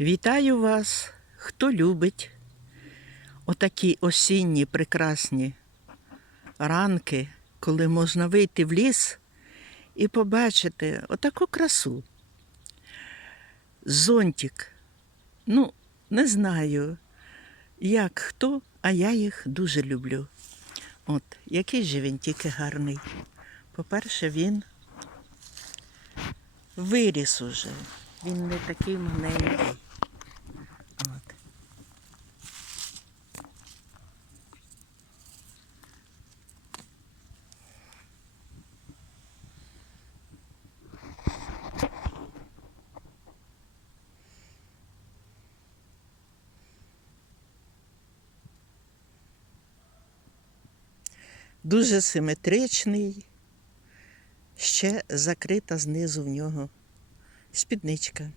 Вітаю вас, хто любить отакі осінні прекрасні ранки, коли можна вийти в ліс і побачити отаку красу. Зонтик. Ну, не знаю, як хто, а я їх дуже люблю. От, який же він тільки гарний. По-перше, він виріс уже. Він не такий маленький. От. Дуже симетричний, ще закрита знизу в нього спідничка.